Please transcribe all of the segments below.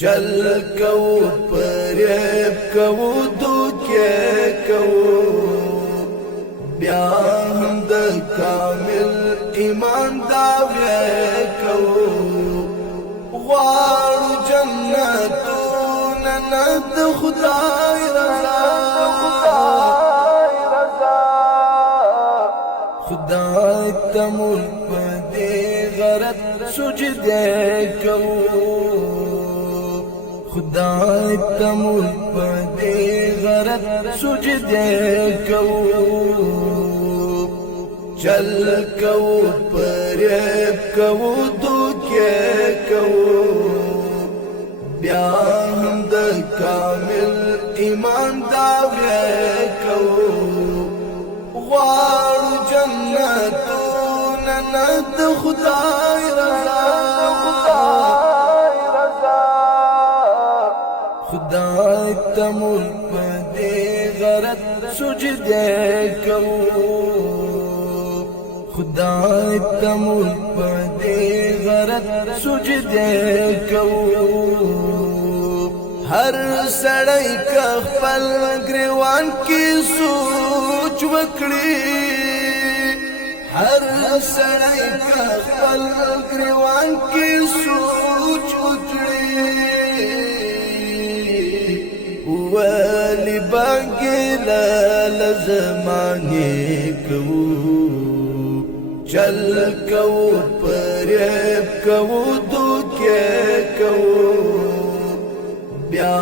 چل کو پریب کو دوکے کو بیا هم د کامل ایمان داوی کو غواړو جنتونه نه د خدای رضا خدای ته ملک په دې غرض سجده کوو خدای ته ملک په دې غرض سجده کوو چل کوو پریب کوو دوکې کوو بیا هم د کامل ایمان داوی کوو غواړو جنتونه نه د خدای رضا خدای ته ملک په دې غرض سجده کوو خدای ته ملک په دې غرض سجده کوو هر سړی که خپل ګریوان کې سوچ وکړي هر سړی که خپل ګریوان کې سوچ وکړي ولی بانگیلا لزمانی کو چل کو پریب کو دوکے کو بیا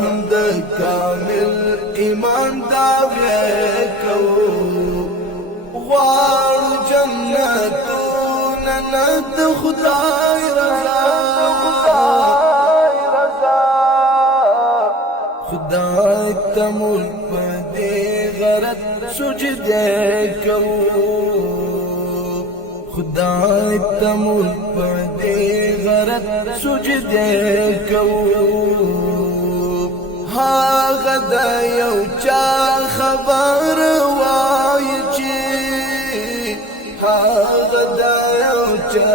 هم د کامل ایمان داوی کو غواړو جنتونه نه د خدای رضا خدای ته ملک په دې غرض سجده کوو خدای ته ملک په دې غرض سجده کوو هغه د یو چا خبر وای چې هغه د یو چا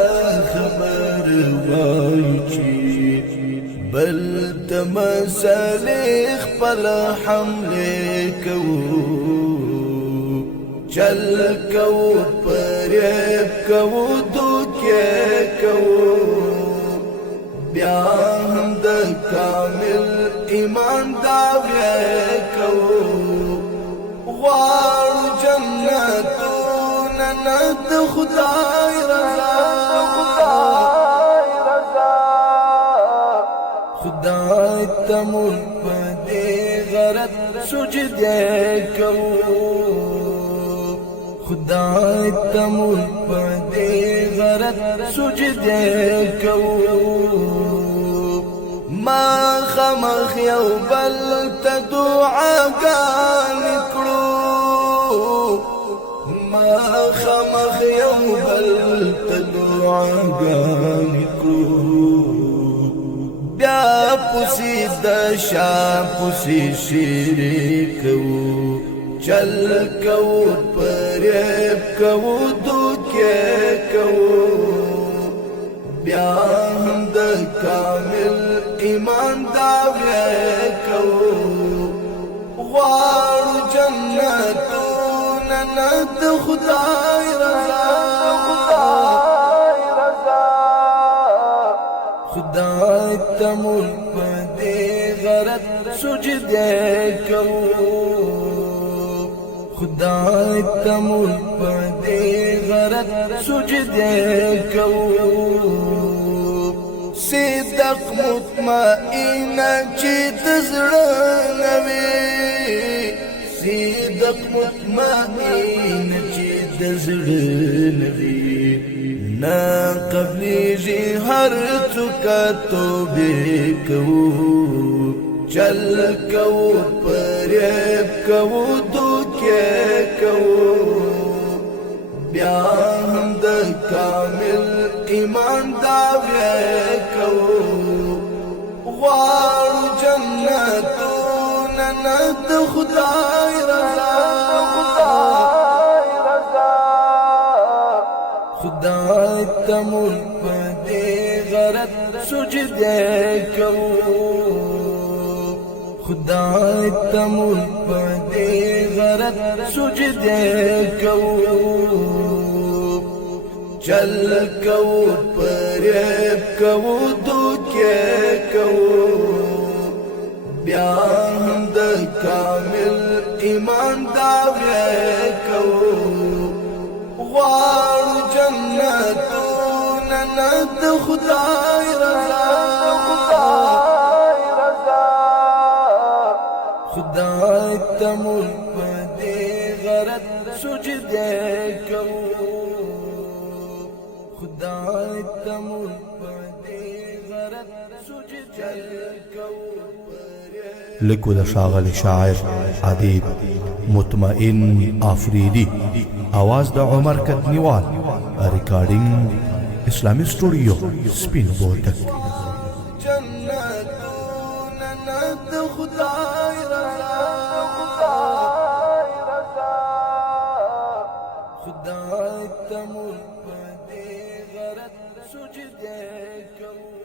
خبر وای چې بل د مسلې خپل حمله کوو چل کوو پریب کوو دوکې کوو بیا هم د کامل ایمان داوی کوو غواړو جنتونه نه د خدای رضا خدای ته ملک په دې غرض سجده کوو خدای ته ملک په دې غرض سجده کوو ما خمخ یو بل ته دعاګانې کړو ما خمخ یو بل ته دعاګانې کړو بیا پوسی د شا پوسی شیرې کوو چل کوو پریب کوو دوکې کوو بیا هم د کامل ایمان داوی کوو غواړو جنتونه نه د خدای رضا خدای ته ملک په دې غرض سجده کوو خدای ته ملک په دې غرض سجده کوو صدق مطمئن چې د زړه نه وي صدق مطمئن چې د زړه نه وي نه قبلېږي هر څوک توبې کوو چل کوو پریب کوو دوکې کوو بیا هم د کامل ایمان داوی کوو غواړو جنتونه نه د خدای رضا خدای ته ملک په دې غرض سجده سجدے کو خدای تمول پدے غرض سجدے کو چل کو پریب کو دوکے کو بیا ہم د کامل ایمان داوے کو غوار جنتون ند خدای رضا خدای تمول پدے غرض سجدے کو خدای تمول پدے غرض سجدے کو لیکو د ښاغلي شاعر ادیب مطمئن آفریدي आवाज د عمر کدنیوال ریکارډینګ اسلامي سټوډیو سپین بولدک جنتون ند خدای رضا خدای تمول پدے غرض سجدے کو